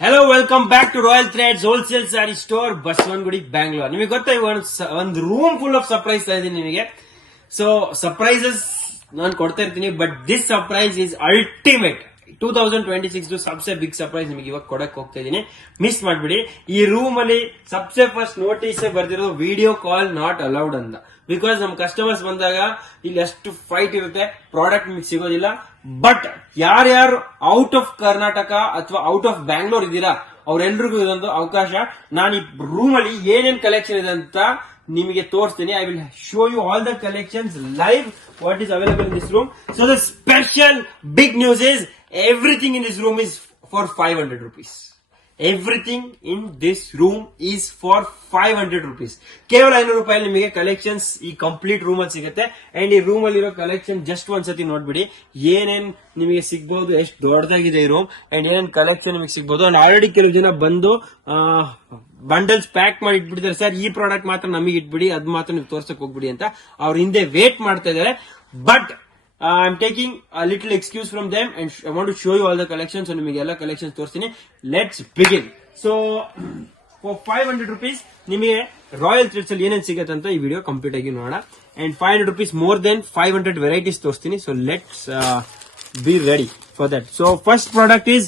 Hello welcome back to Royal Threads wholesale sari store Basavanagudi Bangalore. ನಿಮಗೆ ಗೊತ್ತಾ ಒಂದು ರೂಮ್ ಫುಲ್ ಆಫ್ ಸರ್ಪ್ರೈಸ್ ಇದೀನಿ ನಿಮಗೆ. ಸೊ ಸರ್ಪ್ರೈಸಸ್ ನಾನು ಕೊಡ್ತಾ ಇರ್ತೀನಿ, but this surprise is ultimate. 2026 ಸಬ್ಸೆ ಬಿಗ್ ಸರ್ಪ್ರೈಸ್ ನಿಮಗೆ ಇವಾಗ ಕೊಡಕ್ ಹೋಗ್ತಾ ಇದೀನಿ, ಮಿಸ್ ಮಾಡ್ಬಿಡಿ. ಈ ರೂಮ್ ಅಲ್ಲಿ ಸಬ್ಸೆ ಫಸ್ಟ್ ನೋಟಿಸ್ ಬರ್ದಿರೋದು ವಿಡಿಯೋ ಕಾಲ್ ನಾಟ್ ಅಲೌಡ್ ಅಂತ. ಬಿಕಾಸ್ ನಮ್ ಕಸ್ಟಮರ್ಸ್ ಬಂದಾಗ ಇಲ್ಲಿ ಅಷ್ಟು ಫೈಟ್ ಇರುತ್ತೆ, ಪ್ರಾಡಕ್ಟ್ ನಿಮಗೆ ಸಿಗೋದಿಲ್ಲ. ಬಟ್ ಯಾರ್ಯಾರು ಔಟ್ ಆಫ್ ಕರ್ನಾಟಕ ಅಥವಾ ಔಟ್ ಆಫ್ ಬ್ಯಾಂಗ್ಳೂರ್ ಇದ್ದೀರಾ ಅವ್ರೆಲ್ರಿಗೂ ಇದೊಂದು ಅವಕಾಶ. ನಾನು ಈ ರೂಮ್ ಅಲ್ಲಿ ಏನೇನ್ ಕಲೆಕ್ಷನ್ ಇದೆ ಅಂತ ನಿಮಗೆ ತೋರಿಸ್ತೀನಿ. I will show you all the collections live what is available in this room. So the special big news is everything in this room is for 500 rupees. Everything in this room is for 500 rupees. ಕೇವಲ 500 ರೂಪಾಯಿ ನಿಮಗೆ collections ಈ complete room ಅಲ್ಲಿ ಸಿಗುತ್ತೆ. And ಈ room ಅಲ್ಲಿ ಇರೋ collection just ಒಂದ್ಸತಿ ನೋಡ್ಬಿಡಿ ಏನೇನ್ ನಿಮಗೆ ಸಿಗ್ಬಹುದು, ಎಷ್ಟು ದೊಡ್ಡದಾಗಿದೆ ಈ ರೂಮ್ ಅಂಡ್ ಏನೇನ್ ಕಲೆಕ್ಷನ್ ನಿಮಗೆ ಸಿಗ್ಬಹುದು. ಅಂಡ್ ಆಲ್ರೆಡಿ ಕೆಲವು ಜನ ಬಂದು ಬಂಡಲ್ಸ್ ಪ್ಯಾಕ್ ಮಾಡಿ ಇಟ್ಬಿಟ್ಟಿದ್ದಾರೆ. ಸರ್ ಈ ಪ್ರಾಡಕ್ಟ್ ಮಾತ್ರ ನಮಗೆ ಇಟ್ಬಿಡಿ, ಅದ್ ಮಾತ್ರ ನೀವು ತೋರ್ಸಕ್ ಹೋಗ್ಬಿಡಿ ಅಂತ ಅವ್ರ ಹಿಂದೆ ವೇಟ್ ಮಾಡ್ತಾ ಇದ್ದಾರೆ. But I'm taking a little excuse from them and I want to show you all the collections. So ನಿಮಗೆ ಎಲ್ಲ ಕಲೆಕ್ಷನ್ಸ್ ತೋರಿಸ್ತೀನಿ. Let's begin. So for 500 rupees ನಿಮಗೆ ರಾಯಲ್ ಥ್ರೆಡ್ಸ್ ಅಲ್ಲಿ ಏನೇನು ಸಿಗುತ್ತೆ ಅಂತ ಈ ವಿಡಿಯೋ ಕಂಪ್ಲೀಟ್ ಆಗಿ ನೋಡೋಣ. And 500 rupees more than 500 varieties ತೋರಿಸ್ತೀನಿ. So let's be ready for that. So first product is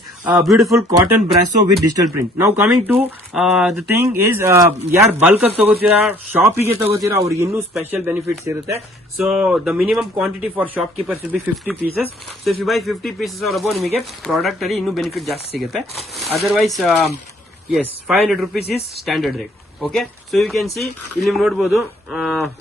beautiful cotton brasso with digital print. Now coming to the thing is ಯಾರು bulk ಆಗಿ ತಗೋತೀರಾ, ಶಾಪಿಗೆ ತಗೋತೀರಾ, ಅವ್ರಿಗೆ ಇನ್ನೂ ಸ್ಪೆಷಲ್ ಬೆನಿಫಿಟ್ಸ್ ಇರುತ್ತೆ. So the minimum quantity for shopkeepers will be 50 pieces. So if you buy 50 pieces or above ನಿಮಗೆ product ಅಲ್ಲಿ ಇನ್ನೂ ಬೆನಿಫಿಟ್ ಜಾಸ್ತಿ ಸಿಗುತ್ತೆ. Otherwise is 500 rupees is standard rate. Okay, so you can see ಇಲ್ಲಿ ನೋಡಬಹುದು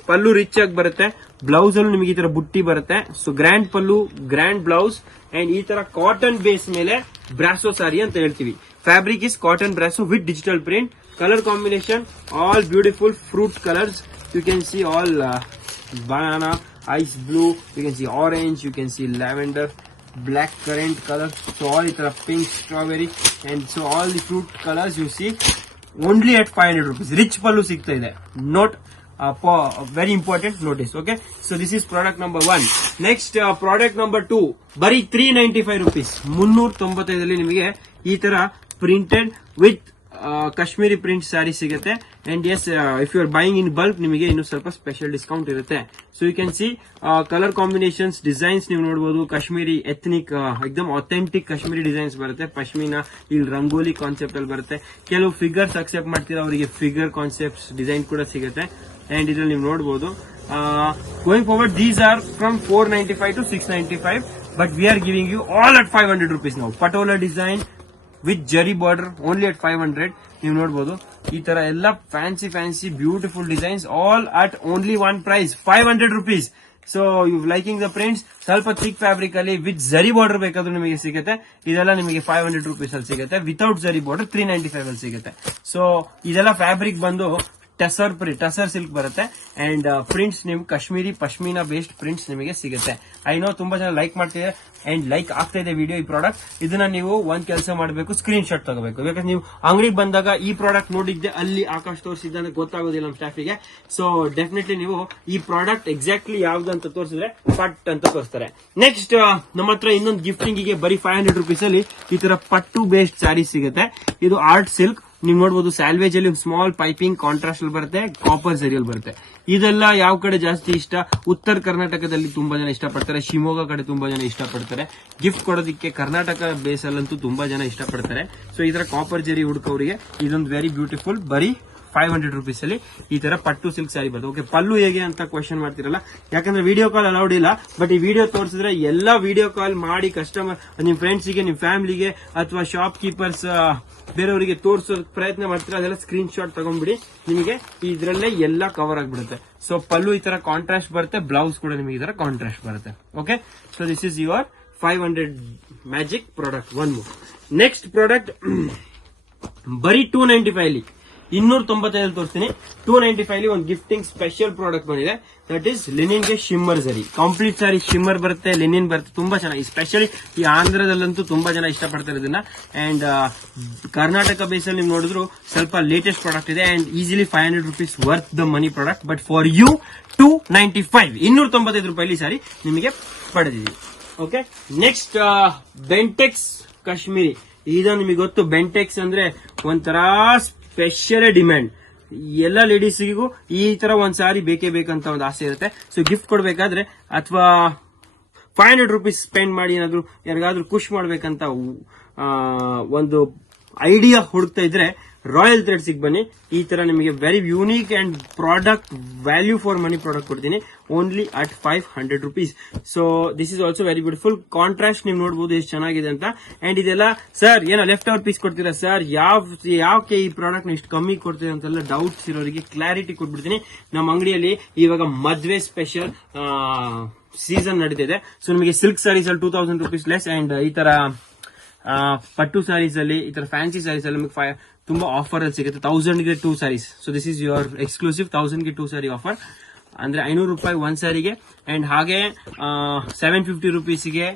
ಪಲ್ಲು rich ಆಗಿ ಬರುತ್ತೆ. Blouse ಅಲ್ಲೂ ನಿಮಗೆ ಈ ತರ ಬುಟ್ಟಿ ಬರುತ್ತೆ. So grand pallu, grand blouse and ಈ ತರ ಕಾಟನ್ ಬೇಸ್ ಮೇಲೆ ಬ್ರಾಸೋ ಸಾರಿ ಅಂತ ಹೇಳ್ತೀವಿ. Fabric is cotton brasso with digital print. Colour combination all beautiful fruit colours. You can see all banana, ice blue, you can see orange, you can see lavender, black currant color. So all ಈ ತರ pink, strawberry and so all the fruit colors you see only at 500 rupees. Rich ಪಲ್ಲು ಸಿಗ್ತಾ ಇದೆ. Note very important notice. Okay, so this is product number 1. Next product number 2 ಬರೀ 395 rupees. 395 ನಿಮಗೆ ಈ ತರ printed with Kashmiri print saree ಸಿಗುತ್ತೆ. And yes if you are buying in bulk ನಿಮಗೆ ಇನ್ನು ಸ್ವಲ್ಪ ಸ್ಪೆಷಲ್ ಡಿಸ್ಕೌಂಟ್ ಇರುತ್ತೆ. So you can see colour combinations, designs ನೀವು ನೋಡಬಹುದು. ಕಾಶ್ಮೀರಿ ಎಥ್ನಿಕ್ ಎಕ್ದಮ್ ಅಥೆಂಟಿಕ್ ಕಾಶ್ಮೀರಿ ಡಿಸೈನ್ಸ್ ಬರುತ್ತೆ. ಪಶ್ಮಿನಾ ಇಲ್ಲಿ ರಂಗೋಲಿ ಕಾನ್ಸೆಪ್ಟ್ ಅಲ್ಲಿ ಬರುತ್ತೆ. ಕೆಲವು ಫಿಗರ್ಸ್ ಅಕ್ಸೆಪ್ಟ್ ಮಾಡ್ತೀರಾ ಅವರಿಗೆ ಫಿಗರ್ ಕಾನ್ಸೆಪ್ಟ್ ಡಿಸೈನ್ ಕೂಡ ಸಿಗುತ್ತೆ. ಅಂಡ್ ಇದ್ರಲ್ಲಿ ನೀವು ನೋಡಬಹುದು going forward these are from 495 to 695, but we are giving you all at 500 rupees ನಾವು. Patola design with zari border only at 500. ನೀವು ನೋಡಬಹುದು ಈ ತರ ಎಲ್ಲ fancy beautiful designs all at only one price 500 rupees. So you liking the prints, ಸ್ವಲ್ಪ thick fabric ಅಲ್ಲಿ with zari border ಬೇಕಾದ್ರೂ ನಿಮಗೆ ಸಿಗುತ್ತೆ. ಇದೆಲ್ಲ ನಿಮಗೆ 500 rupees ಅಲ್ಲಿ ಸಿಗುತ್ತೆ. ವಿತೌಟ್ ಜರಿ ಬಾರ್ಡರ್ 395 ಅಲ್ಲಿ ಸಿಗುತ್ತೆ. ಸೊ ಇದೆಲ್ಲ ಫ್ಯಾಬ್ರಿಕ್ ಬಂದು ಟಸರ್ ಸಿಲ್ಕ್ ಬರುತ್ತೆ. ಅಂಡ್ ಪ್ರಿಂಟ್ಸ್ ನಿಮ್ಗೆ ಕಾಶ್ಮೀರಿ ಪಶ್ಮಿನಾ ಬೇಸ್ಡ್ ಪ್ರಿಂಟ್ಸ್ ನಿಮಗೆ ಸಿಗುತ್ತೆ. ಐ ನೋ ತುಂಬಾ ಜನ ಲೈಕ್ ಮಾಡ್ತಿದೆ ಅಂಡ್ ಲೈಕ್ ಆಗ್ತಾ ಇದೆ ವಿಡಿಯೋ. ಈ ಪ್ರಾಡಕ್ಟ್ ಇದನ್ನ ನೀವು ಒಂದ್ ಕೆಲಸ ಮಾಡಬೇಕು, ಸ್ಕ್ರೀನ್ ಶಾಟ್ ತಗೋಬೇಕು. ಯಾಕಂದ್ರೆ ನೀವು ಅಂಗಡಿಗೆ ಬಂದಾಗ ಈ ಪ್ರಾಡಕ್ಟ್ ನೋಡಿದ್ದೆ ಅಲ್ಲಿ ಆಕಾಶ್ ತೋರಿಸಿದ್ದ ಅಂತ ಗೊತ್ತಾಗೋದಿಲ್ಲ ನಮ್ಮ ಸ್ಟಾಫಿಗೆ. ಸೊ ಡೆಫಿನೆಟ್ಲಿ ನೀವು ಈ ಪ್ರಾಡಕ್ಟ್ ಎಕ್ಸಾಕ್ಟ್ಲಿ ಯಾವ್ದು ಅಂತ ತೋರಿಸಿದ್ರೆ ಪಟ್ ಅಂತ ತೋರಿಸ್ತಾರೆ. ನೆಕ್ಸ್ಟ್ ನಮ್ಮ ಹತ್ರ ಇನ್ನೊಂದು ಗಿಫ್ಟಿಂಗ್ ಗೆ ಬರೀ 500 rupees ಅಲ್ಲಿ ಈ ತರ ಪಟ್ಟು ಬೇಸ್ಡ್ ಸ್ಯಾರಿ ಸಿಗುತ್ತೆ. ಇದು ಆರ್ಟ್ ಸಿಲ್ಕ್. ನೀವು ನೋಡಬಹುದು ಸ್ಯಾಲ್ವೇಜ್ ಅಲ್ಲಿ ಸ್ಮಾಲ್ ಪೈಪಿಂಗ್ ಕಾಂಟ್ರಾಸ್ಟ್ ಅಲ್ಲಿ ಬರುತ್ತೆ, ಕಾಪರ್ ಸರಿಯಲ್ ಬರುತ್ತೆ. ಇದೆಲ್ಲ ಯಾವ ಕಡೆ ಜಾಸ್ತಿ ಇಷ್ಟ, ಉತ್ತರ ಕರ್ನಾಟಕದಲ್ಲಿ ತುಂಬಾ ಜನ ಇಷ್ಟಪಡ್ತಾರೆ, ಶಿವಮೊಗ್ಗ ಕಡೆ ತುಂಬಾ ಜನ ಇಷ್ಟಪಡ್ತಾರೆ. ಗಿಫ್ಟ್ ಕೊಡೋದಕ್ಕೆ ಕರ್ನಾಟಕ ಬೇಸ್ ಅಲ್ಲಂತೂ ತುಂಬಾ ಜನ ಇಷ್ಟಪಡ್ತಾರೆ. ಸೊ ಈ ತರ ಕಾಪರ್ ಜರಿ ಹುಡುಕವರಿಗೆ ಇದೊಂದು ವೆರಿ ಬ್ಯೂಟಿಫುಲ್ ಬರೀ 500 rupees ಅಲ್ಲಿ ಈ ತರ ಪಟ್ಟು ಸಿಲ್ಕ್ ಸ್ಯಾರಿ ಬರುತ್ತೆ. ಓಕೆ, ಪಲ್ಲು ಹೇಗೆ ಅಂತ ಕ್ವಶನ್ ಮಾಡ್ತಿರಲ್ಲ, ಯಾಕಂದ್ರೆ ವಿಡಿಯೋ ಕಾಲ್ ಅಲೌಡ್ ಇಲ್ಲ. ಬಟ್ ಈ ವಿಡಿಯೋ ತೋರಿಸಿದ್ರೆ ಎಲ್ಲ ವಿಡಿಯೋ ಕಾಲ್ ಮಾಡಿ ಕಸ್ಟಮರ್ ನಿಮ್ ಫ್ರೆಂಡ್ಸ್ಗೆ, ನಿಮ್ ಫ್ಯಾಮಿಲಿಗೆ ಅಥವಾ ಶಾಪ್ ಕೀಪರ್ಸ್ ಬೇರೆಯವರಿಗೆ ತೋರಿಸೋ ಪ್ರಯತ್ನ ಮಾಡ್ತೀರಾ, ಅದೆಲ್ಲ ಸ್ಕ್ರೀನ್ ಶಾಟ್ ತಗೊಂಡ್ಬಿಡಿ. ನಿಮಗೆ ಇದ್ರಲ್ಲೇ ಎಲ್ಲ ಕವರ್ ಆಗ್ಬಿಡುತ್ತೆ. ಸೊ ಪಲ್ಲು ಈ ತರ ಕಾಂಟ್ರಾಸ್ಟ್ ಬರುತ್ತೆ, ಬ್ಲೌಸ್ ಕೂಡ ನಿಮಗೆ ಈ ತರ ಕಾಂಟ್ರಾಸ್ಟ್ ಬರುತ್ತೆ. Okay, so this is your 500 magic product 1 more. Next product ಬರೀ 295 ಅಲ್ಲಿ 295 ತೋರಿಸ್ತೀನಿ. 295 ಒಂದು ಗಿಫ್ಟಿಂಗ್ ಸ್ಪೆಷಲ್ ಪ್ರಾಡಕ್ಟ್ ಬಂದಿದೆ. ದಟ್ ಈಸ್ ಲಿನಿನ್ ಗೆ ಶಿಮ್ಮರ್ ಸರಿ. ಕಂಪ್ಲೀಟ್ ಸಾರಿ ಶಿಮ್ಮರ್ ಬರುತ್ತೆ, ಲಿನಿನ್ ಬರುತ್ತೆ. ತುಂಬಾ ಚೆನ್ನಾಗಿ, ಸ್ಪೆಷಲಿ ಈ ಆಂಧ್ರದಲ್ಲಂತೂ ತುಂಬಾ ಜನ ಇಷ್ಟಪಡ್ತಾರೆ ಇದನ್ನ. ಅಂಡ್ ಕರ್ನಾಟಕ ಬೇಸ್ ಅಲ್ಲಿ ನೀವು ನೋಡಿದ್ರು ಸ್ವಲ್ಪ ಲೇಟೆಸ್ಟ್ ಪ್ರಾಡಕ್ಟ್ ಇದೆ and easily 500 rupees worth the money product. But for you 295 295 ರೂಪಾಯಿ ಸಾರಿ ನಿಮಗೆ ಪಡೆದಿದ್ದೀವಿ. Okay, next Bentex Kashmiri. ಈಗ ನಿಮಗೆ ಗೊತ್ತು ಬೆಂಟೆಕ್ಸ್ ಅಂದ್ರೆ ಒಂಥರ ಸ್ಪೆಷಲ್ ಡಿಮ್ಯಾಂಡ್. ಎಲ್ಲ ಲೇಡೀಸ್ಗೂ ಈ ತರ ಒಂದ್ ಸಾರಿ ಬೇಕೇ ಬೇಕಂತ ಒಂದು ಆಸೆ ಇರುತ್ತೆ. ಸೊ ಗಿಫ್ಟ್ ಕೊಡ್ಬೇಕಾದ್ರೆ ಅಥವಾ 500 ರೂಪೀಸ್ ಸ್ಪೆಂಡ್ ಮಾಡಿ ಏನಾದ್ರು ಯಾರಿಗಾದ್ರೂ ಖುಷ್ ಮಾಡ್ಬೇಕಂತ ಒಂದು ಐಡಿಯಾ ಹುಡುಕ್ತಾ ಇದ್ರೆ ರಾಯಲ್ ಥ್ರೆಡ್ಸ್ ಬನ್ನಿ. ಈ ತರ ನಿಮಗೆ very unique and product value for money product ಕೊಡ್ತೀನಿ only at 500 rupees. So this is also very beautiful. Contrast ನೀವು ನೋಡಬಹುದು ಎಷ್ಟು ಚೆನ್ನಾಗಿದೆ ಅಂತ. ಅಂಡ್ ಇದೆಲ್ಲ ಸರ್ ಏನೋ ಲೆಫ್ಟ್ ಓವರ್ ಪೀಸ್ ಕೊಡ್ತೀರಾ ಸರ್, ಯಾಕೆ ಈ ಪ್ರಾಡಕ್ಟ್ ಇಷ್ಟು ಕಮ್ಮಿ ಕೊಡ್ತೀರಾ ಅಂತೆಲ್ಲ ಡೌಟ್ಸ್ ಇರೋರಿಗೆ ಕ್ಲಾರಿಟಿ ಕೊಟ್ಬಿಡ್ತೀನಿ. ನಮ್ಮ ಅಂಗಡಿಯಲ್ಲಿ ಇವಾಗ ಮದ್ವೆ ಸ್ಪೆಷಲ್ ಸೀಸನ್ ನಡೀತಿದೆ. ಸೊ ನಿಮಗೆ ಸಿಲ್ಕ್ ಸ್ಯಾರೀಸ್ ಅಲ್ಲಿ 2000 ರೂಪೀಸ್ ಲೆಸ್ ಅಂಡ್ ಈ ತರ ಪಟ್ಟು ಸ್ಯಾರೀಸ್ ಅಲ್ಲಿ ಈ ತರ ಫ್ಯಾನ್ಸಿ ಸ್ಯಾರೀಸ್ ಅಲ್ಲಿ ನಿಮಗೆ ತುಂಬಾ ಆಫರ್ ಅಲ್ಲಿ ಸಿಗುತ್ತೆ. 1000ಗೆ 2 sarees. So this is your exclusive 1000ಗೆ 2 ಸ್ಯಾರಿ ಆಫರ್. ಅಂದ್ರೆ 500 ರೂಪಾಯಿ ಒಂದ್ ಸ್ಯಾರಿಗೆ. ಅಂಡ್ ಹಾಗೆ 750 ರೂಪೀಸ್ಗೆ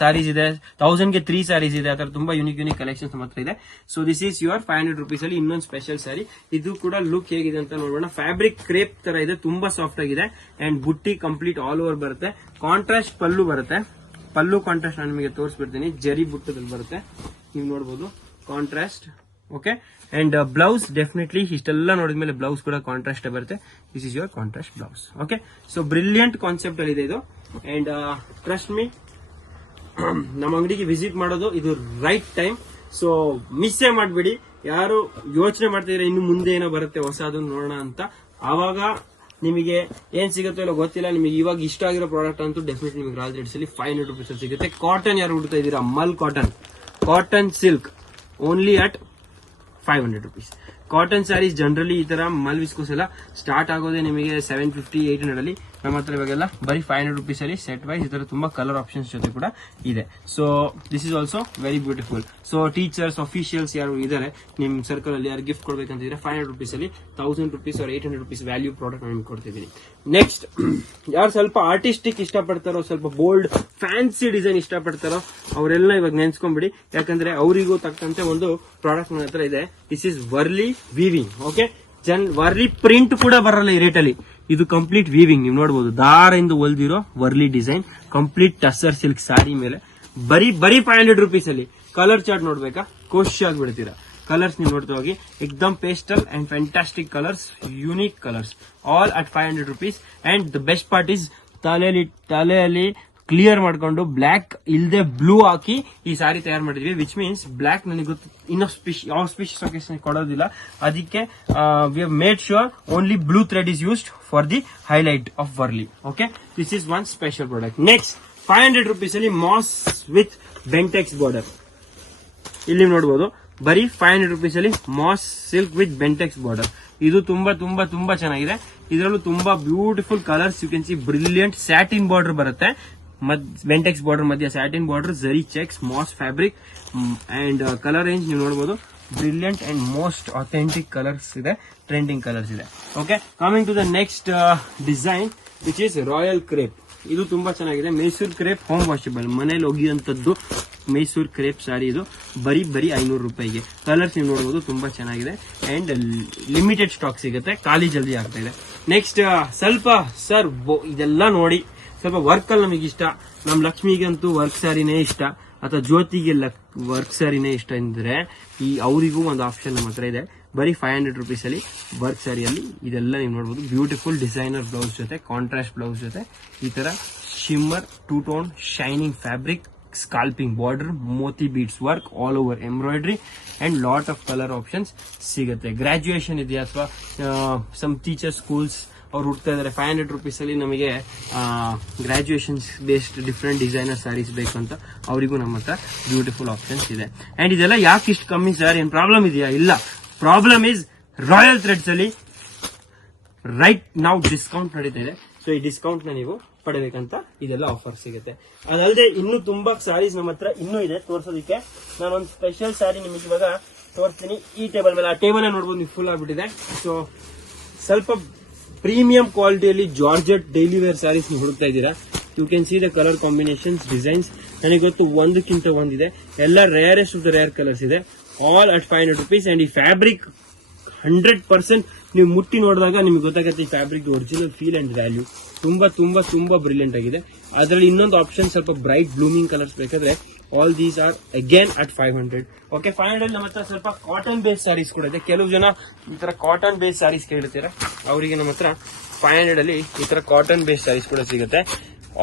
ಸ್ಯಾರೀಸ್ ಇದೆ, 1000ಗೆ 3 ಸ್ಯಾರೀಸ್ ಇದೆ. ಆತರ ತುಂಬಾ ಯೂನಿಕ್ ಕಲೆಕ್ಷನ್ಸ್ ಮಾತ್ರ ಇದೆ. So this is your 500 rupees ಅಲ್ಲಿ ಇನ್ನೊಂದು ಸ್ಪೆಷಲ್ ಸ್ಯಾರಿ. ಇದು ಕೂಡ ಲುಕ್ ಹೇಗಿದೆ ಅಂತ ನೋಡೋಣ. ಫ್ಯಾಬ್ರಿಕ್ ಕ್ರೇಪ್ ತರ ಇದೆ, ತುಂಬಾ ಸಾಫ್ಟ್ ಆಗಿದೆ. ಅಂಡ್ ಬುಟ್ಟಿ ಕಂಪ್ಲೀಟ್ ಆಲ್ ಓವರ್ ಬರುತ್ತೆ. ಕಾಂಟ್ರಾಸ್ಟ್ ಪಲ್ಲು ಬರುತ್ತೆ. ಪಲ್ಲು ಕಾಂಟ್ರಾಸ್ಟ್ ನಾನು ನಿಮಗೆ ತೋರಿಸ್ಬಿಡ್ತೀನಿ. ಜರಿ ಬುಟ್ಟದಲ್ಲಿ ಬರುತ್ತೆ, ನೀವು ನೋಡಬಹುದು contrast. Okay. And blouse definitely ಇಷ್ಟೆಲ್ಲ ನೋಡಿದ್ಮೇಲೆ ಬ್ಲೌಸ್ ಕೂಡ ಕಾಂಟ್ರಾಸ್ಟ್ ಬರುತ್ತೆ. This is your contrast blouse. Okay. So brilliant concept ಅಲ್ಲಿ ಇದೆ ಇದು. ಅಂಡ್ ಟ್ರಸ್ಟ್ ಮೀ, ನಮ್ಮ ಅಂಗಡಿಗೆ ವಿಸಿಟ್ ಮಾಡೋದು ಇದು ರೈಟ್ ಟೈಮ್. ಸೊ ಮಿಸ್ಸೇ ಮಾಡಬೇಡಿ. ಯಾರು ಯೋಚನೆ ಮಾಡ್ತಿದ್ರೆ ಇನ್ನು ಮುಂದೆ ಏನೋ ಬರುತ್ತೆ ಹೊಸದು ನೋಡೋಣ ಅಂತ, ಆವಾಗ ನಿಮಗೆ ಏನ್ ಸಿಗುತ್ತೋ ಇಲ್ಲ ಗೊತ್ತಿಲ್ಲ. ನಿಮಗೆ ಇವಾಗ ಇಷ್ಟ ಆಗಿರೋ ಪ್ರಾಡಕ್ಟ್ ಅಂತೂ ಡೆಫಿನೆಟ್ಲಿ ನಿಮಗೆ ರಾಯಲ್ ಥ್ರೆಡ್ಸ್ ಅಲ್ಲಿ 500 ರೂಪೀಸ್ ಅಲ್ಲಿ ಸಿಗುತ್ತೆ. ಕಾಟನ್ ಯಾರು ಹುಡುಕ್ತಾ ಇದ್ದೀರಾ, ಮಲ್ cotton silk only at 500 rupees. Cotton sarees generally ಈ ತರ ಮಲ್ ವಿಸ್ಕೋಸ್ ಎಲ್ಲ ಸ್ಟಾರ್ಟ್ ಆಗೋದೇ ನಿಮಗೆ 750, 800 ಅಲ್ಲಿ. ನಮ್ಮ ಹತ್ರ ಇವಾಗೆಲ್ಲ ಬರೀ 500 ರೂಪೀಸ್ ಅಲ್ಲಿ ಸೆಟ್ ವೈಸ್ ಈ ತರ ತುಂಬಾ ಕಲರ್ ಆಪ್ಷನ್ಸ್ ಜೊತೆ ಕೂಡ ಇದೆ. So this is also very beautiful. So teachers, officials ಯಾರು ಇದಾರೆ ನಿಮ್ ಸರ್ಕಲ್ ಅಲ್ಲಿ, ಯಾರು ಗಿಫ್ಟ್ ಕೊಡ್ಬೇಕಂತಿದ್ರೆ 500 ರೂಪೀಸ್ ಅಲ್ಲಿ 1000 rupees or 800 rupees value product ನಿಮ್ಗೆ ಕೊಡ್ತಿದ್ದೀನಿ. ನೆಕ್ಸ್ಟ್, ಯಾರು ಸ್ವಲ್ಪ ಆರ್ಟಿಸ್ಟಿಕ್ ಇಷ್ಟಪಡ್ತಾರೋ, ಸ್ವಲ್ಪ ಬೋಲ್ಡ್ ಫ್ಯಾನ್ಸಿ ಡಿಸೈನ್ ಇಷ್ಟಪಡ್ತಾರೋ ಅವರೆಲ್ಲ ಇವಾಗ ನೆನ್ಸ್ಕೊಂಡ್ಬಿಡಿ. ಯಾಕಂದ್ರೆ ಅವರಿಗೂ ತಕ್ಕಂತೆ ಒಂದು ಪ್ರಾಡಕ್ಟ್ ನನ್ನ ಹತ್ರ ಇದೆ. This is Warli weaving. Okay. Warli print ಕೂಡ ಬರಲ್ಲ ಈ ರೇಟ್ ಅಲ್ಲಿ. ಇದು ಕಂಪ್ಲೀಟ್ ವೀವಿಂಗ್, ನೀವು ನೋಡಬಹುದು ದಾರದಿಂದ ಹೊಲ್ದಿರೋ Warli design, complete tussar silk sari ಮೇಲೆ ಬರೀ 500 ರೂಪೀಸ್ ಅಲ್ಲಿ. ಕಲರ್ ಚಾರ್ಟ್ ನೋಡ್ಬೇಕಾ, ಖುಷಿ ಆಗ್ಬಿಡ್ತೀರಾ. ಕಲರ್ಸ್ ನೀವು ನೋಡ್ತಾ ಹೋಗಿ, ಎಕ್ದಮ್ pastel and fantastic colours, unique colours, all at 500 rupees. And the best part is ತಲೆಯಲ್ಲಿ ಕ್ಲಿಯರ್ ಮಾಡ್ಕೊಂಡು ಬ್ಲಾಕ್ ಇಲ್ದೆ ಬ್ಲೂ ಹಾಕಿ ಈ ಸಾರಿ ತಯಾರು ಮಾಡಿದ್ವಿ. ವಿಚ್ ಮೀನ್ಸ್ ಬ್ಲಾಕ್ ನನಗೆ ಗೊತ್ತು ಇನ್ನೂ ಯಾವ ಸ್ಪೀಶಿಯಸ್ ಒಕೇಶನ್ ಕೊಡೋದಿಲ್ಲ. ಅದಕ್ಕೆ we have made sure only blue thread is used for the highlight of Warli. Okay. This is one special product. Next 500 rupees ಅಲ್ಲಿ ಮಾಸ್ ವಿತ್ ಬೆಂಟೆಕ್ಸ್ ಬಾರ್ಡರ್. ಇಲ್ಲಿ ನೋಡಬಹುದು ಬರೀ 500 ರೂಪೀಸ್ ಅಲ್ಲಿ moss silk with Bentex border. ಇದು ತುಂಬಾ ತುಂಬಾ ತುಂಬಾ ಚೆನ್ನಾಗಿದೆ. ಇದರಲ್ಲೂ ತುಂಬಾ beautiful colours. You can see brilliant satin border ಬರುತ್ತೆ. ಬೆಂಟೆಕ್ಸ್ ಬಾರ್ಡರ್ ಮಧ್ಯ satin border, zari checks, moss fabric and colour range ನೀವು ನೋಡಬಹುದು. Brilliant and most authentic colours ಇದೆ, ಟ್ರೆಂಡಿಂಗ್ ಕಲರ್ಸ್ ಇದೆ. Okay. Coming to the next design which is royal crepe. ಇದು ತುಂಬಾ ಚೆನ್ನಾಗಿದೆ. Mysore crepe home washable, ಮನೇಲಿ ಒಗಿಯುವಂತದ್ದು ಮೈಸೂರ್ ಕ್ರೇಪ್ ಸಾರಿ. ಇದು ಬರೀ 500 ರೂಪಾಯಿಗೆ. ಕಲರ್ಸ್ ನೀವು ನೋಡಬಹುದು ತುಂಬಾ ಚೆನ್ನಾಗಿದೆ. ಅಂಡ್ ಲಿಮಿಟೆಡ್ ಸ್ಟಾಕ್ ಸಿಗುತ್ತೆ, ಖಾಲಿ ಜಲ್ದಿ ಆಗ್ತಾ ಇದೆ. ನೆಕ್ಸ್ಟ್ ಸ್ವಲ್ಪ ಸರ್ ಇದೆಲ್ಲ ನೋಡಿ ಸ್ವಲ್ಪ ವರ್ಕ್ ಅಲ್ಲಿ ನಮಗೆ ಇಷ್ಟ, ನಮ್ ಲಕ್ಷ್ಮಿಗಂತೂ ವರ್ಕ್ ಸ್ಯಾರಿನೇ ಇಷ್ಟ, ಅಥವಾ ಜ್ಯೋತಿಗೆ ವರ್ಕ್ ಸ್ಯಾರಿನೇ ಇಷ್ಟ ಅಂದ್ರೆ ಈ ಅವರಿಗೂ ಒಂದು ಆಪ್ಷನ್ ನಮ್ಮ ಹತ್ರ ಇದೆ. ಬರೀ 500 ರೂಪೀಸ್ ಅಲ್ಲಿ ವರ್ಕ್ ಸ್ಯಾರಿಯಲ್ಲಿ ಇದೆಲ್ಲ ನೀವು ನೋಡಬಹುದು. ಬ್ಯೂಟಿಫುಲ್ ಡಿಸೈನರ್ ಬ್ಲೌಸ್ ಜೊತೆ, ಕಾಂಟ್ರಾಸ್ಟ್ ಬ್ಲೌಸ್ ಜೊತೆ ಈ ತರ shimmer 2 tone shining fabric, scalloping border, ಮೋತಿ beads work, all over embroidery and lot of colour options ಸಿಗುತ್ತೆ. ಗ್ರಾಜುಯೇಷನ್ ಇದೆಯಾ ಅಥವಾ ಸಮ್ ಟೀಚರ್ ಸ್ಕೂಲ್ಸ್ ಅವ್ರು ಹುಡ್ತಾ ಇದಾರೆ 500 ರೂಪೀಸ್ ಅಲ್ಲಿ ನಮಗೆ graduation based different designer saris ಬೇಕು ಅಂತ, ಅವರಿಗೂ ನಮ್ಮ ಹತ್ರ ಬ್ಯೂಟಿಫುಲ್ ಆಪ್ಷನ್ಸ್ ಇದೆ. ಅಂಡ್ ಇದೆಲ್ಲ ಯಾಕೆ ಇಷ್ಟು ಕಮ್ಮಿ ಸರ್, ಏನ್ ಪ್ರಾಬ್ಲಮ್ ಇದೆಯಾ? ಇಲ್ಲ, ಪ್ರಾಬ್ಲಮ್ ಇಸ್ ರಾಯಲ್ ಥ್ರೆಡ್ಸ್ ಅಲ್ಲಿ ರೈಟ್ ನಾವು ಡಿಸ್ಕೌಂಟ್ ನಡೀತಾ ಇದೆ. ಸೊ ಈ ಡಿಸ್ಕೌಂಟ್ ನ ನೀವು ಪಡೆಬೇಕಂತ ಇದೆಲ್ಲ ಆಫರ್ ಸಿಗುತ್ತೆ. ಅದಲ್ಲದೆ ಇನ್ನೂ ತುಂಬಾ ಸ್ಯಾರೀಸ್ ನಮ್ಮ ಹತ್ರ ಇನ್ನೂ ಇದೆ ತೋರ್ಸೋದಕ್ಕೆ. ನಾನೊಂದು ಸ್ಪೆಷಲ್ ಸ್ಯಾರಿ ನಿಮಗೆ ಇವಾಗ ತೋರಿಸ್ತೀನಿ. ಈ ಟೇಬಲ್ ಮೇಲೆ, ಆ ಟೇಬಲ್ ನೋಡ್ಬೋದು ನೀವು, ಫುಲ್ ಆಗ್ಬಿಟ್ಟಿದೆ. ಸೊ ಸ್ವಲ್ಪ ಪ್ರೀಮಿಯಂ ಕ್ವಾಲಿಟಿಯಲ್ಲಿ ಜಾರ್ಜೆಟ್ ಡೈಲಿ ವೇರ್ ಸ್ಯಾರೀಸ್ ನೀವು ಹುಡುಕ್ತಾ ಇದ್ದೀರಾ. You can see the colour combinations, designs. ನನಗೆ ಗೊತ್ತು ಒಂದಕ್ಕಿಂತ ಒಂದಿದೆ. ಎಲ್ಲ rarest of the rare colours ಇದೆ, ಆಲ್ ಅಟ್ 500 ರೂಪೀಸ್. ಅಂಡ್ ಈ ಫ್ಯಾಬ್ರಿಕ್ 100% ನೀವು ಮುಟ್ಟಿ ನೋಡಿದಾಗ ನಿಮ್ಗೆ ಗೊತ್ತಾಗುತ್ತೆ ಈ fabric original feel and value. ತುಂಬಾ ತುಂಬಾ ತುಂಬಾ ಬ್ರಿಲಿಯಂಟ್ ಆಗಿದೆ. ಅದರಲ್ಲಿ ಇನ್ನೊಂದು ಆಪ್ಷನ್, ಸ್ವಲ್ಪ ಬ್ರೈಟ್ ಬ್ಲೂಮಿಂಗ್ ಕಲರ್ಸ್ ಬೇಕಾದ್ರೆ all these are again at 500. Okay, 500 ನಮ್ಮ ಹತ್ರ ಸ್ವಲ್ಪ ಕಾಟನ್ ಬೇಸ್ ಸ್ಯಾರೀಸ್ ಕೂಡ ಇದೆ. ಕೆಲವು ಜನ ಈ ತರ ಕಾಟನ್ ಬೇಸ್ ಸ್ಯಾರೀಸ್ ಕೇಳ್ತೀರಾ, ಅವರಿಗೆ ನಮ್ಮ ಹತ್ರ 500 ಅಲ್ಲಿ ಈ ತರ ಕಾಟನ್ ಬೇಸ್ ಸ್ಯಾರೀಸ್ ಕೂಡ ಸಿಗುತ್ತೆ.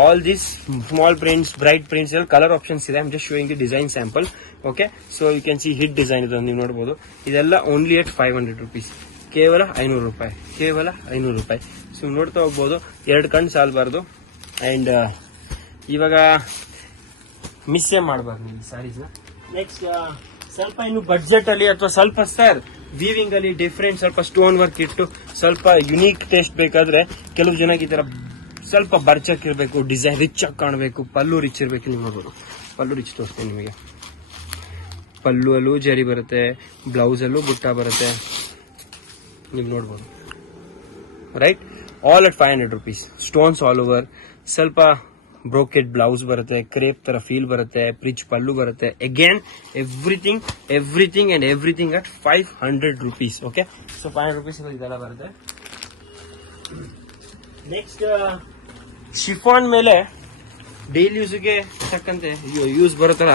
All these small prints, bright prints, colour options ಇದೆ. I am just showing the design sample. Okay, so you can see hit design ಇದೆ, ನೀವು ನೋಡಬಹುದು. ಇದೆಲ್ಲ ಓನ್ಲಿ ಅಟ್ 500 rupees, ಕೇವಲ 500 ರೂಪಾಯಿ, ಕೇವಲ 500 ರೂಪಾಯಿ. ಸೊ ನೋಡ್ತಾ ಹೋಗ್ಬೋದು, 2 ಕಣ್ಣು ಸಾಲಬಾರ್ದು. ಅಂಡ್ ಇವಾಗ ಮಿಸ್ಸೇ ಮಾಡಬಾರ್ದು ನೀವು ಸ್ಯಾರೀಸ್ನ. ನೆಕ್ಸ್ಟ್ ಸ್ವಲ್ಪ ಇನ್ನು ಬಡ್ಜೆಟ್ ಅಲ್ಲಿ ಅಥವಾ ಸ್ವಲ್ಪ ಸರ್ ವೀವಿಂಗ್ ಅಲ್ಲಿ ಡಿಫ್ರೆಂಟ್ ಸ್ವಲ್ಪ ಸ್ಟೋನ್ ವರ್ಕ್ ಇಟ್ಟು ಸ್ವಲ್ಪ ಯುನೀಕ್ ಟೇಸ್ಟ್ ಬೇಕಾದ್ರೆ ಕೆಲವು ಜನಕ್ಕೆ ಈ ತರ ಸ್ವಲ್ಪ ಬರ್ಚಕ್ ಇರಬೇಕು, ಡಿಸೈನ್ ರಿಚ್ ಆಗಿ ಕಾಣಬೇಕು, ಪಲ್ಲು ರಿಚ್ ಇರಬೇಕು. ನೀವು ನೋಡ್ಬೋದು, ಪಲ್ಲು ರಿಚ್ ತೋರಿಸ್ತೇನೆ ನಿಮಗೆ. ಪಲ್ಲು ಅಲ್ಲೂ ಜರಿ ಬರುತ್ತೆ, ಬ್ಲೌಸ್ ಅಲ್ಲೂ ಬುಟ್ಟ ಬರುತ್ತೆ, ನೀವು ನೋಡ್ಬೋದು. Right, all at 500 rupees. Stones all over, ಸ್ವಲ್ಪ ಬ್ರೋಕೆಟ್ ಬ್ಲೌಸ್ ಬರುತ್ತೆ, ಕ್ರೇಪ್ ತರ ಫೀಲ್ ಬರುತ್ತೆ, ರಿಚ್ ಪಲ್ಲು ಬರುತ್ತೆ. Again everything and everything at 500 rupees. Okay, so 500 rupees ಇದೆಲ್ಲ ಬರುತ್ತೆ. ನೆಕ್ಸ್ಟ್ ಶಿಫಾನ್ ಮೇಲೆ ಡೈಲಿ ಯೂಸ್ಗೆ ತಕ್ಕಂತೆ ಯೂಸ್ ಬರೋ ತರ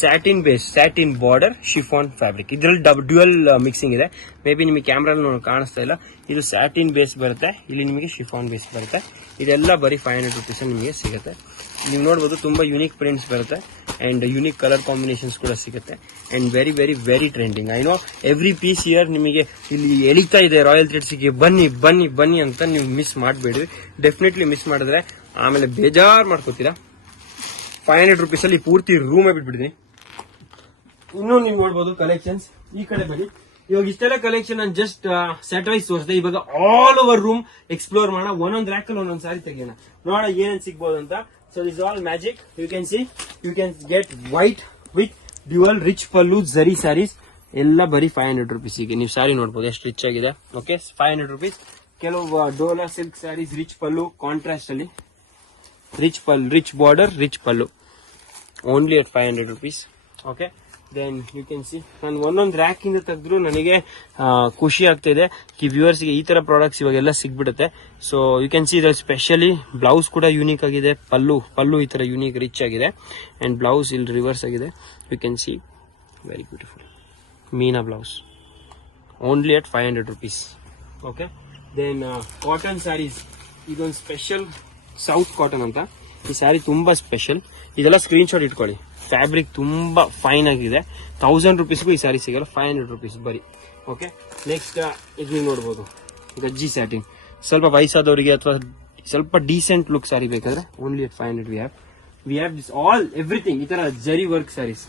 satin base, satin border chiffon fabric. ಇದರಲ್ಲಿ ಡ್ಯುಯಲ್ ಮಿಕ್ಸಿಂಗ್ ಇದೆ. ಮೇ ಬಿ ನಿಮಗೆ ಕ್ಯಾಮ್ರಲ್ಲಿ ಕಾಣಿಸ್ತಾ ಇಲ್ಲ. ಇದು ಸ್ಯಾಟಿನ್ ಬೇಸ್ ಬರುತ್ತೆ, ಇಲ್ಲಿ ನಿಮಗೆ ಶಿಫಾನ್ ಬೇಸ್ ಬರುತ್ತೆ. ಇದೆಲ್ಲ ಬರೀ 500 rupees ನಿಮಗೆ ಸಿಗುತ್ತೆ. ನೀವು ನೋಡ್ಬೋದು, ತುಂಬಾ ಯುನೀಕ್ ಪ್ರಿಂಟ್ಸ್ ಬರುತ್ತೆ ಅಂಡ್ ಯುನೀಕ್ ಕಲರ್ ಕಾಂಬಿನೇಷನ್ಸ್ ಕೂಡ ಸಿಗುತ್ತೆ. And very very very trending. I know every piece here ನಿಮಗೆ ಇಲ್ಲಿ ಎಳಿತಾ ಇದೆ ರಾಯಲ್ ಥ್ರೆಡ್ಸ್ಗೆ, ಬನ್ನಿ ಬನ್ನಿ ಬನ್ನಿ ಅಂತ. ನೀವು ಮಿಸ್ ಮಾಡಬೇಡಿ, ಡೆಫಿನೆಟ್ಲಿ ಮಿಸ್ ಮಾಡಿದ್ರೆ ಆಮೇಲೆ ಬೇಜಾರು ಮಾಡ್ಕೋತೀರಾ. 500 rupees ಅಲ್ಲಿ ಪೂರ್ತಿ ರೂಮೇ ಬಿಟ್ಬಿಡ್ತೀನಿ. ಇನ್ನೂ ನೀವು ನೋಡ್ಬೋದು ಕಲೆಕ್ಷನ್ಸ್. ಈ ಕಡೆ ಬನ್ನಿ. ಇವಾಗ ಇಷ್ಟೆಲ್ಲ ಕಲೆಕ್ಷನ್ ನಾನು ಜಸ್ಟ್ ಸೆಟ್ ವೈಸ್ ತೋರಿಸಿದೆ. ಇವಾಗ ಆಲ್ ಓವರ್ ರೂಮ್ ಎಕ್ಸ್ಪ್ಲೋರ್ ಮಾಡೋಣ, ಒಂದೊಂದು ರ್ಯಾಕ್ ಅಲ್ಲಿ ಒಂದೊಂದು ಸಾರಿ ತೆಗಿಯೋಣ, ನೋಡೋಣ ಏನೇನ್ ಸಿಗ್ಬೋದು ಅಂತ. So this all magic. You can see, you can get white with dual rich pallu zari sarees ಎಲ್ಲ ಬರೀ 500 rupees ಗೆ ನೀವು ಸ್ಯಾರಿ ನೋಡ್ಬೋದು ಎಷ್ಟು ರಿಚ್ ಆಗಿದೆ. Okay, 500 rupees. ಕೆಲವು dola silk saris, rich pallu contrast ಅಲ್ಲಿ, rich border, rich pallu, only at 500 rupees. Okay, then you can see ನಾನು ಒಂದೊಂದು ರ್ಯಾಕ್ ಇಂದ ತೆಗೆದ್ರು ನನಗೆ ಖುಷಿ ಆಗ್ತಾ ಇದೆ ಕಿ ವ್ಯೂವರ್ಸ್ ಗೆ ಈ ತರ ಪ್ರಾಡಕ್ಟ್ಸ್ ಇವಾಗೆಲ್ಲ ಸಿಗ್ಬಿಡುತ್ತೆ. ಸೊ ಯು ಕ್ಯಾನ್ ಸಿ ಇದರಲ್ಲಿ ಸ್ಪೆಷಲಿ ಬ್ಲೌಸ್ ಕೂಡ ಯೂನಿಕ್ ಆಗಿದೆ, ಪಲ್ಲು ಈ ತರ ಯೂನಿಕ್ ರಿಚ್ ಆಗಿದೆ ಅಂಡ್ ಬ್ಲೌಸ್ ಇಲ್ಲಿ ರಿವರ್ಸ್ ಆಗಿದೆ. You can see very beautiful meena blouse, only at 500 rupees. Okay, then cotton saris. ಇದೊಂದು ಸ್ಪೆಷಲ್ ಸೌತ್ ಕಾಟನ್ ಅಂತ. ಈ ಸ್ಯಾರಿ ತುಂಬಾ ಸ್ಪೆಷಲ್. ಇದೆಲ್ಲ ಸ್ಕ್ರೀನ್ ಶಾಟ್ ಇಟ್ಕೊಳ್ಳಿ. ಫ್ಯಾಬ್ರಿಕ್ ತುಂಬಾ ಫೈನ್ ಆಗಿದೆ. 1000 rupeesಗೂ ಈ ಸ್ಯಾರಿ ಸಿಗಲ್ಲ, 500 rupees ಬರೀ. ಓಕೆ, ನೆಕ್ಸ್ಟ್ ಇದು ನೀವು ನೋಡ್ಬೋದು, ಗಜ್ಜಿ ಸ್ಯಾಟಿನ್. ಸ್ವಲ್ಪ ವಯಸ್ಸಾದವರಿಗೆ ಅಥವಾ ಸ್ವಲ್ಪ ಡೀಸೆಂಟ್ ಲುಕ್ ಸ್ಯಾರಿ ಬೇಕಾದ್ರೆ only at 500 we have this all everything. ಈ ತರ ಜರಿ ವರ್ಕ್ ಸ್ಯಾರೀಸ್,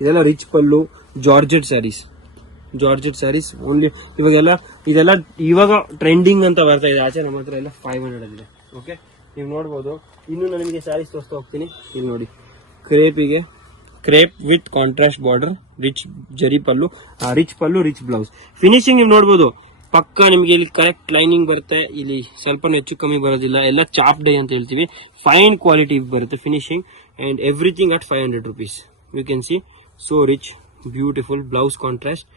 ಇದೆಲ್ಲ ರಿಚ್ ಪಲ್ಲು, ಜಾರ್ಜೆಟ್ ಸ್ಯಾರೀಸ್ ಓನ್ಲಿ. ಇದೆಲ್ಲ ಇವಾಗ ಟ್ರೆಂಡಿಂಗ್ ಅಂತ ಬರ್ತಾ ಇದೆ ಆಚೆ. ನಮ್ಮ ಹತ್ರ ಎಲ್ಲ 500 ಅಲ್ಲಿದೆ. ಓಕೆ, ನೀವು ನೋಡ್ಬೋದು. ಇನ್ನು ನಾನು ನಿಮಗೆ ಸ್ಯಾರೀಸ್ ತೋರಿಸ್ತಾ ಹೋಗ್ತೀನಿ. ಇಲ್ಲಿ ನೋಡಿ, crepe with contrast border, rich ಜರಿ ಪಲ್ಲು, ರಿಚ್ ಬ್ಲೌಸ್. ಫಿನಿಶಿಂಗ್ ನೀವು ನೋಡ್ಬೋದು, ಪಕ್ಕ ನಿಮಗೆ ಇಲ್ಲಿ ಕರೆಕ್ಟ್ ಲೈನಿಂಗ್ ಬರುತ್ತೆ. ಇಲ್ಲಿ ಸ್ವಲ್ಪ ಹೆಚ್ಚು ಕಮ್ಮಿ ಬರೋದಿಲ್ಲ, ಎಲ್ಲ ಚಾಪ್ ಡೇ ಅಂತ ಹೇಳ್ತೀವಿ. ಫೈನ್ ಕ್ವಾಲಿಟಿ ಬರುತ್ತೆ finishing and everything at 500 rupees. You can see so rich, beautiful blouse contrast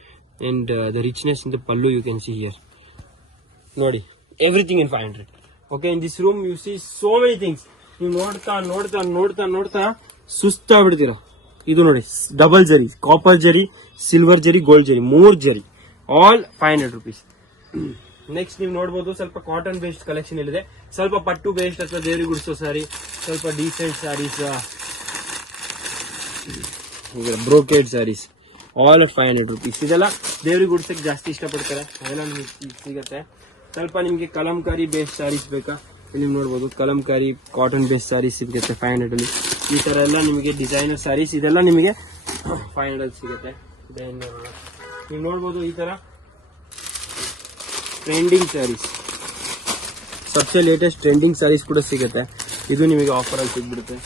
and the richness in the pallu. You can see here ನೋಡಿ, everything in 500. Okay, in this room you see so many things. ನೀವು ನೋಡ್ತಾ ಸುಸ್ತಾಗ್ಬಿಡ್ತೀರಾ. ಇದು ನೋಡಿ, double ಜರಿ, copper ಜರಿ, silver ಜರಿ, gold ಜರಿ, 3 ಜರಿ, ಆಲ್ 500 rupees. ನೆಕ್ಸ್ಟ್ ನೀವು ನೋಡಬಹುದು, ಸ್ವಲ್ಪ ಕಾಟನ್ ಬೇಸ್ಡ್ ಕಲೆಕ್ಷನ್ ಇಲ್ಲಿದೆ. ಸ್ವಲ್ಪ ಪಟ್ಟು ಬೇಸ್ಡ್ ಅಥವಾ ದೇವರಿಗೆ ಗುಡಿಸೋ ಸ್ಯಾರಿ, ಸ್ವಲ್ಪ decent saris, brocade saris, all at 500 rupees. ಇದೆಲ್ಲ ದೇವರಿಗೆ ಗುಡ್ಸಕ್ಕೆ ಜಾಸ್ತಿ ಇಷ್ಟಪಡ್ತಾರೆ, ಅದೆಲ್ಲ ನಿಮ್ಗೆ ಸಿಗುತ್ತೆ. ಸ್ವಲ್ಪ ನಿಮ್ಗೆ ಕಲಂಕಾರಿ ಬೇಸ್ಡ್ ಸ್ಯಾರೀಸ್ ಬೇಕಾ, ನೀವು ನೋಡ್ಬೋದು, ಕಲಂಕಾರಿ ಕಾಟನ್ ಬೇಸ್ಡ್ ಸ್ಯಾರೀಸ್ ಸಿಗುತ್ತೆ 500 ಅಲ್ಲಿ. ಈ ತರ ಎಲ್ಲ ನಿಮಗೆ ಡಿಸೈನರ್ ಸ್ಯಾರೀಸ್, ಇದೆಲ್ಲ ನಿಮಗೆ 500 ಸಿಗುತ್ತೆ. ದೆನ್ ನೀವು ನೋಡ್ಬೋದು, ಈ ತರ ಟ್ರೆಂಡಿಂಗ್ ಸ್ಯಾರೀಸ್, ಸಬ್ಸೆ ಲೇಟೆಸ್ಟ್ ಟ್ರೆಂಡಿಂಗ್ ಸ್ಯಾರೀಸ್ ಕೂಡ ಸಿಗುತ್ತೆ. ಇದು ನಿಮಗೆ ಆಫರ್ ಅಲ್ಲಿ ಸಿಗ್ಬಿಡುತ್ತೆ.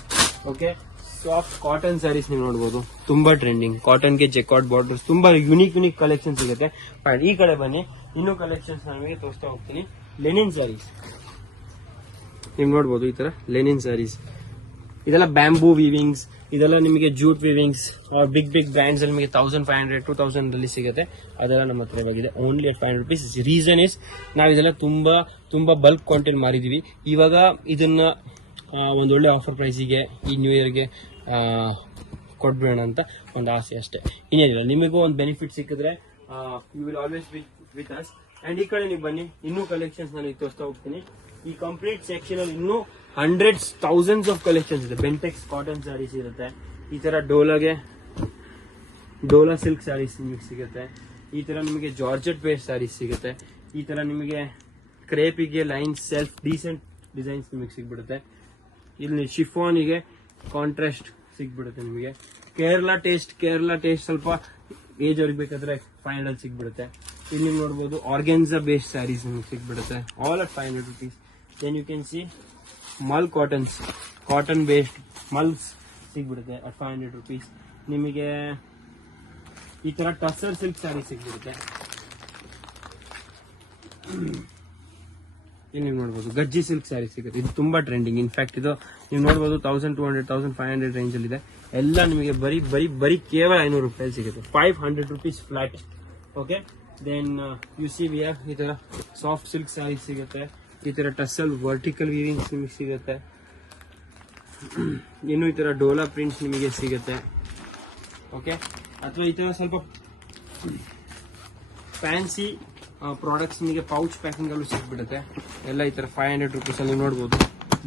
ಓಕೆ, ಸಾಫ್ಟ್ ಕಾಟನ್ ಸ್ಯಾರೀಸ್ ನೀವು ನೋಡ್ಬೋದು, ತುಂಬಾ ಟ್ರೆಂಡಿಂಗ್. ಕಾಟನ್ಗೆ ಜೆಕಾರ್ಡ್ ಬಾರ್ಡರ್ಸ್, ತುಂಬಾ ಯುನೀಕ್ ಕಲೆಕ್ಷನ್ ಸಿಗುತ್ತೆ. ಈ ಕಡೆ ಬನ್ನಿ, ಇನ್ನೂ ಕಲೆಕ್ಷನ್ಸ್ ನಿಮಗೆ ತೋರಿಸ್ತಾ ಹೋಗ್ತೀನಿ. ಲೆನಿನ್ ಸ್ಯಾರೀಸ್ ನೀವು ನೋಡ್ಬೋದು, ಈ ತರ ಲೆನಿನ್ ಸ್ಯಾರೀಸ್. ಇದೆಲ್ಲ ಬ್ಯಾಂಬೂ ವೀವಿಂಗ್ಸ್, ಇದೆಲ್ಲ ನಿಮಗೆ ಜೂಟ್ ವೀವಿಂಗ್ಸ್, ಬಿಗ್ ಬ್ರ್ಯಾಂಡ್ಸ್ ಅಲ್ಲಿ ನಿಮಗೆ 1500 2000 ಅಲ್ಲಿ ಸಿಗುತ್ತೆ. ಅದೆಲ್ಲ ನಮ್ಮ ಹತ್ರ ಇವಾಗಿದೆ, only at 500 rupees. Reason is ನಾವು ಇದೆಲ್ಲ ತುಂಬಾ ಬಲ್ಕ್ ಕ್ವಾಂಟಿಟಿ ಮಾರಿದೀವಿ. ಇವಾಗ ಇದನ್ನ ಒಂದೊಳ್ಳೆ ಆಫರ್ ಪ್ರೈಸಿಗೆ ಈ ನ್ಯೂ ಇಯರ್ಗೆ ಕೊಟ್ಬಿಡೋಣ ಅಂತ ಒಂದು ಆಸೆ ಅಷ್ಟೇ, ಇನ್ನೇನಿಲ್ಲ. ನಿಮಗೂ ಒಂದು ಬೆನಿಫಿಟ್ ಸಿಕ್ಕಿದ್ರೆ you will always be with us. And ಈ ಕಡೆ ನೀವು ಬನ್ನಿ, ಇನ್ನೂ ಕಲೆಕ್ಷನ್ಸ್ ನಾನು ತೋರಿಸ್ತಾ ಹೋಗ್ತೀನಿ. ಈ ಕಂಪ್ಲೀಟ್ ಸೆಕ್ಷನ್ ಅಲ್ಲಿ ಇನ್ನೂ ಹಂಡ್ರೆಡ್ಸ್ ಥೌಸಂಡ್ಸ್ ಆಫ್ ಕಲೆಕ್ಷನ್ಸ್ ಇದೆ. ಬೆಂಟೆಕ್ಸ್ ಕಾಟನ್ ಸ್ಯಾರೀಸ್ ಇರುತ್ತೆ, ಈ ತರ ಡೋಲಾ ಸಿಲ್ಕ್ ಸ್ಯಾರೀಸ್ ನಿಮಗೆ ಸಿಗುತ್ತೆ, ಈ ತರ ನಿಮಗೆ ಜಾರ್ಜೆಟ್ ಬೇಸ್ ಸ್ಯಾರೀಸ್ ಸಿಗುತ್ತೆ, ಈ ತರ ನಿಮಗೆ ಕ್ರೇಪಿಗೆ ಲೈನ್ ಸೆಲ್ಫ್ ಡೀಸೆಂಟ್ ಡಿಸೈನ್ಸ್ ನಿಮಗೆ ಸಿಗ್ಬಿಡುತ್ತೆ. ಇಲ್ಲಿ ಶಿಫಾನಿಗೆ ಕಾಂಟ್ರಾಸ್ಟ್ ಸಿಗ್ಬಿಡುತ್ತೆ ನಿಮಗೆ. ಕೇರಳ ಟೇಸ್ಟ್ ಸ್ವಲ್ಪ ಏಜ್ ಅವ್ರಿಗೆ ಬೇಕಾದ್ರೆ 500 ಸಿಗ್ಬಿಡುತ್ತೆ. ಇಲ್ಲಿ ನೀವು ನೋಡ್ಬೋದು ಆರ್ಗೆನ್ಸಾ ಬೇಸ್ಡ್ ಸ್ಯಾರೀಸ್ ನಿಮಗೆ ಸಿಗ್ಬಿಡುತ್ತೆ, all at 500 rupees. Then you can see mul cotton based mulls ಸಿಗ್ಬಿಡುತ್ತೆ ಅಟ್ 500 rupees. ನಿಮಗೆ ಈ ತರ ಟಸರ್ ಸಿಲ್ಕ್ ಸ್ಯಾರಿ ಸಿಗ್ಬಿಡುತ್ತೆ. ಇಲ್ಲಿ ನೀವು ನೋಡ್ಬೋದು ಗಜ್ಜಿ ಸಿಲ್ಕ್ ಸ್ಯಾರಿ ಸಿಗುತ್ತೆ, ಇದು ತುಂಬಾ ಟ್ರೆಂಡಿಂಗ್. ಇನ್ಫ್ಯಾಕ್ಟ್ ಇದು ನೀವು ನೋಡ್ಬೋದು 1200 1500 ರೇಂಜ್ ಅಲ್ಲಿ ಇದೆ. ಎಲ್ಲ ನಿಮಗೆ ಬರೀ ಕೇವಲ 500 ರೂಪಾಯಿ ಸಿಗುತ್ತೆ, 500 rupees flat. Okay, then you see we have ಈ ತರ ಸಾಫ್ಟ್ ಸಿಲ್ಕ್ ಸ್ಯಾರಿ ಸಿಗುತ್ತೆ, ಈ ತರ ಟಸಲ್ ವರ್ಟಿಕಲ್ ವೀವಿಂಗ್ಸ್ ನಿಮಗೆ ಸಿಗುತ್ತೆ, ಇನ್ನು ಈ ತರ ಡೋಲಾ ಪ್ರಿಂಟ್ಸ್ ನಿಮಗೆ ಸಿಗುತ್ತೆ. ಓಕೆ, ಅಥವಾ ಈ ತರ ಸ್ವಲ್ಪ ಫ್ಯಾನ್ಸಿ ಪ್ರಾಡಕ್ಟ್ಸ್ ನಿಮಗೆ ಪೌಚ್ ಪ್ಯಾಕಿಂಗ್ ಅಲ್ಲೂ ಸಿಗ್ಬಿಡುತ್ತೆ. ಎಲ್ಲ ಈ ತರ 500 rupees ಅಲ್ಲಿ ನೋಡ್ಬೋದು.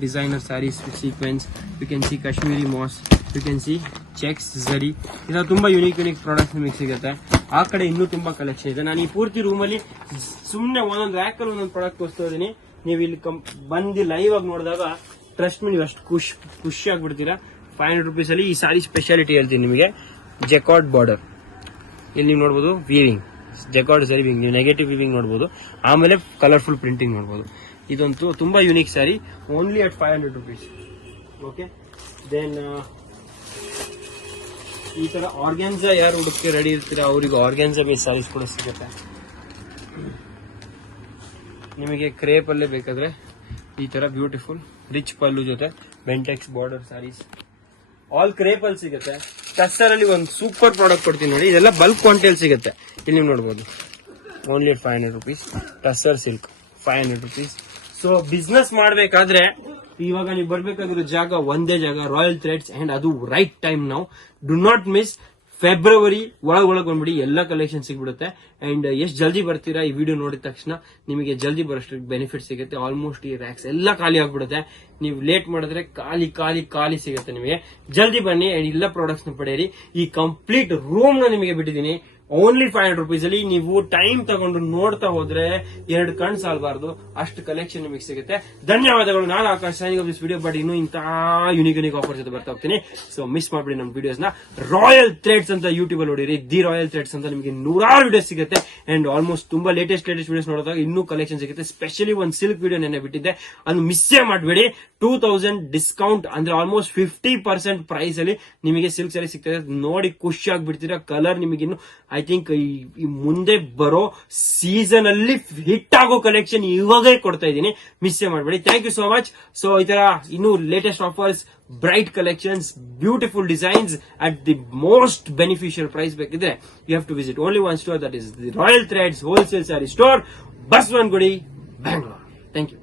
Designer sarees sequins, you can see Kashmiri ಮಾಸ್, you can see checks zari, ಇದರ ತುಂಬಾ ಯುನೀಕ್ ಪ್ರಾಡಕ್ಟ್ಸ್ ನಿಮಗೆ ಸಿಗುತ್ತೆ. ಆ ಕಡೆ ಇನ್ನೂ ತುಂಬಾ ಕಲೆಕ್ಷನ್ ಇದೆ. ನಾನು ಈ ಪೂರ್ತಿ ರೂಮಲ್ಲಿ ಸುಮ್ಮನೆ ಒಂದೊಂದು ರ್ಯಾಕಲ್ಲಿ ಒಂದೊಂದು ಪ್ರಾಡಕ್ಟ್ ತೋರಿಸ್ತಾ ಇದ್ದೀನಿ. ನೀವು ಇಲ್ಲಿ ಬಂದು ಲೈವ್ ಆಗಿ ನೋಡಿದಾಗ ಟ್ರಸ್ಟ್ ಮೀ ನೀವು ಅಷ್ಟು ಖುಷಿ ಆಗ್ಬಿಡ್ತೀರಾ. 500 rupees ಅಲ್ಲಿ ಈ ಸಾರಿ ಸ್ಪೆಷಾಲಿಟಿ ಹೇಳ್ತೀನಿ ನಿಮಗೆ. ಜೆಕಾರ್ಡ್ ಬಾರ್ಡರ್ ಇಲ್ಲಿ ನೀವು ನೋಡ್ಬೋದು, ವೀವಿಂಗ್ ಜೆಕಾರ್ಡ್ ಸರಿ ವಿಂಗ್, ನೀವು ನೆಗೆಟಿವ್ ವಿವಿಂಗ್ ನೋಡ್ಬೋದು, ಆಮೇಲೆ ಕಲರ್ಫುಲ್ ಪ್ರಿಂಟಿಂಗ್ ನೋಡ್ಬೋದು. ಇದಂತೂ ತುಂಬಾ unique sari, only at 500 rupees. Okay, then ಈ ತರ ಆರ್ಗ್ಯಾನ್ಸಾ ಯಾರು ಹುಡುಕಿ ರೆಡಿ ಇರ್ತೀರಾ ಅವ್ರಿಗೆ ಆರ್ಗ್ಯಾನ್ಸಾ ಬೇಸ್ ಸ್ಯಾರೀಸ್ ಕೂಡ ಸಿಗುತ್ತೆ. ನಿಮಗೆ ಕ್ರೇಪ್ ಅಲ್ಲೇ ಬೇಕಾದ್ರೆ ಈ ತರ ಬ್ಯೂಟಿಫುಲ್ ರಿಚ್ ಪಲ್ಲು ಜೊತೆ Bentex border saris all crepe ಅಲ್ಲಿ ಸಿಗುತ್ತೆ. ಟಸ್ಸರ್ ಅಲ್ಲಿ ಒಂದು ಸೂಪರ್ ಪ್ರಾಡಕ್ಟ್ ಕೊಡ್ತೀನಿ ನೋಡಿ, ಇದೆಲ್ಲ ಬಲ್ಕ್ ಕ್ವಾಂಟಿಟಿ ಸಿಗುತ್ತೆ. ಇಲ್ಲಿ ನೀವು ನೋಡ್ಬೋದು, only 500 rupees. Tussar silk 500 rupees. So business ಮಾಡ್ಬೇಕಾದ್ರೆ ಇವಾಗ ನೀವು ಬರ್ಬೇಕಾಗಿರೋ ಜಾಗ ಒಂದೇ ಜಾಗ, ರಾಯಲ್ ಥ್ರೆಡ್ಸ್. ಅಂಡ್ ಅದು ರೈಟ್ ಟೈಮ್. ನಾವು ಡು ನಾಟ್ ಮಿಸ್. ಫೆಬ್ರವರಿ ಒಳಗೆ ಬಂದ್ಬಿಡಿ, ಎಲ್ಲ ಕಲೆಕ್ಷನ್ ಸಿಗ್ಬಿಡುತ್ತೆ. ಅಂಡ್ ಎಷ್ಟು ಜಲ್ದಿ ಬರ್ತೀರಾ ಈ ವಿಡಿಯೋ ನೋಡಿದ ತಕ್ಷಣ ನಿಮಗೆ ಜಲ್ದಿ ಬರೋಷ್ಟು ಬೆನಿಫಿಟ್ ಸಿಗುತ್ತೆ. ಆಲ್ಮೋಸ್ಟ್ ಈ ರ್ಯಾಕ್ಸ್ ಎಲ್ಲ ಖಾಲಿ ಆಗ್ಬಿಡುತ್ತೆ. ನೀವು ಲೇಟ್ ಮಾಡಿದ್ರೆ ಖಾಲಿ ಸಿಗುತ್ತೆ ನಿಮಗೆ. ಜಲ್ದಿ ಬನ್ನಿ ಅಂಡ್ ಎಲ್ಲ ಪ್ರಾಡಕ್ಟ್ಸ್ ನ ಪಡೆಯಿರಿ. ಈ ಕಂಪ್ಲೀಟ್ ರೂಮ್ ನ ನಿಮಗೆ ಬಿಟ್ಟಿದ್ದೀನಿ ಓನ್ಲಿ 500 rupees ಅಲ್ಲಿ. ನೀವು ಟೈಮ್ ತಗೊಂಡು ನೋಡ್ತಾ ಹೋದ್ರೆ 2 ಕಣ್ ಸಾಲಬಾರ್ದು, ಅಷ್ಟು ಕಲೆಕ್ಷನ್ ನಿಮಗೆ ಸಿಗುತ್ತೆ. ಧನ್ಯವಾದಗಳು. ನಾನು Akash signing off this video. But ಇನ್ನೂ ಇಂತಹ ಯುನೀಕ್ ಆಫರ್ ಜೊತೆ ಬರ್ತಾ ಹೋಗ್ತೀನಿ. ಸೊ ಮಿಸ್ ಮಾಡ್ಬಿಡಿ ನಮ್ಮ ವಿಡಿಯೋಸ್ ನ. ರಾಯಲ್ ಥ್ರೆಡ್ಸ್ ಅಂತ ಯೂಟ್ಯೂಬ್ ಅಲ್ಲಿ ನೋಡಿರಿ, ದಿ ರಾಯಲ್ ಥ್ರೆಡ್ಸ್ ಅಂತ ನಿಮಗೆ 100 ವಿಡಿಯೋಸ್ ಸಿಗುತ್ತೆ. ಅಂಡ್ ಆಲ್ಮೋಸ್ಟ್ ತುಂಬಾ ಲೇಟೆಸ್ಟ್ ವಿಡಿಯೋಸ್ ನೋಡಿದಾಗ ಇನ್ನೂ ಕಲೆಕ್ಷನ್ ಸಿಗುತ್ತೆ. ಸ್ಪೆಷಲಿ ಒಂದು ಸಿಲ್ಕ್ ವಿಡಿಯೋ ನೆನ್ನೆ ಬಿಟ್ಟಿದ್ದೆ, ಅದು ಮಿಸ್ಸೇ ಮಾಡಬೇಡಿ. 2000 ಡಿಸ್ಕೌಂಟ್ ಅಂದ್ರೆ ಆಲ್ಮೋಸ್ಟ್ 50% ಪ್ರೈಸ್ ಅಲ್ಲಿ ನಿಮಗೆ ಸಿಲ್ಕ್ ಸ್ಯಾರಿ ಸಿಗ್ತದೆ. ನೋಡಿ ಖುಷಿ ಆಗ್ಬಿಡ್ತೀರಾ. ಕಲರ್ ನಿಮಗೆ ಇನ್ನು ಐ ಥಿಂಕ್ ಈ ಮುಂದೆ ಬರೋ ಸೀಸನ್ ಅಲ್ಲಿ ಹಿಟ್ ಆಗೋ ಕಲೆಕ್ಷನ್ ಇವಾಗೇ ಕೊಡ್ತಾ ಇದ್ದೀನಿ, ಮಿಸ್ಸೇ ಮಾಡಬೇಡಿ. Thank you so much. So ಈ ತರ ಇನ್ನು latest offers, bright collections, beautiful designs at the most beneficial price ಬೇಕಿದ್ರೆ you have to visit only one store, that is the Royal Threads wholesale sari store, Basavanagudi, Bangalore. Thank you.